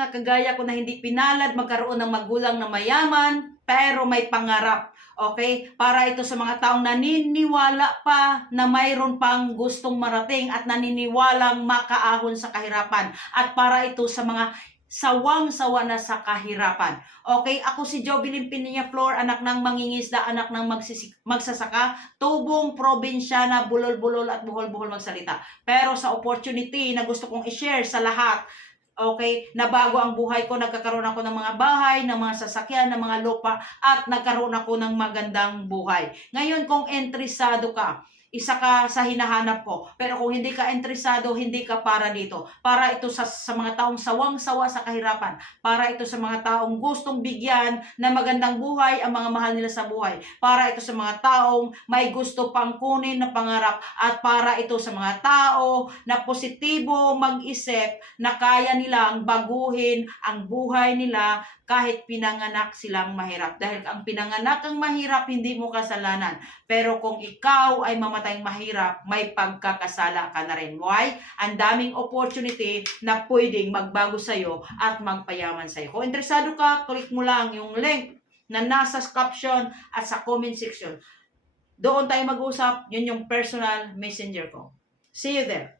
mga kagaya ko na hindi pinalad magkaroon ng magulang na mayaman, pero may pangarap. Okay? Para ito sa mga taong naniniwala pa na mayroon pang gustong marating at naniniwalang makaahon sa kahirapan. At para ito sa mga sawang-sawa na sa kahirapan. Okay, ako si Jovelyn Pinilla Flor, anak ng mangingisda, anak ng magsasaka, tubong probinsyana, bulol-bulol at buhol-buhol magsalita. Pero sa opportunity na gusto kong i-share sa lahat, okay, na bago ang buhay ko, nagkakaroon ako ng mga bahay, ng mga sasakyan, ng mga lupa, at nagkaroon ako ng magandang buhay. Ngayon, kung interesado ka, isa ka sa hinahanap ko. Pero kung hindi ka interesado, hindi ka para dito. Para ito sa mga taong sawang-sawa sa kahirapan. Para ito sa mga taong gustong bigyan na magandang buhay ang mga mahal nila sa buhay. Para ito sa mga taong may gusto pang kunin na pangarap. At para ito sa mga tao na positibo mag-isip na kaya nilang baguhin ang buhay nila kahit pinanganak silang mahirap. Dahil ang pinanganak ang mahirap, hindi mo kasalanan. Pero kung ikaw ay mamatay mahirap, may pagkakasala ka na rin. Why? Ang daming opportunity na pwedeng magbago sa'yo at magpayaman sa'yo. Kung interesado ka, click mo lang yung link na nasa caption at sa comment section. Doon tayo mag-usap. Yun yung personal messenger ko. See you there.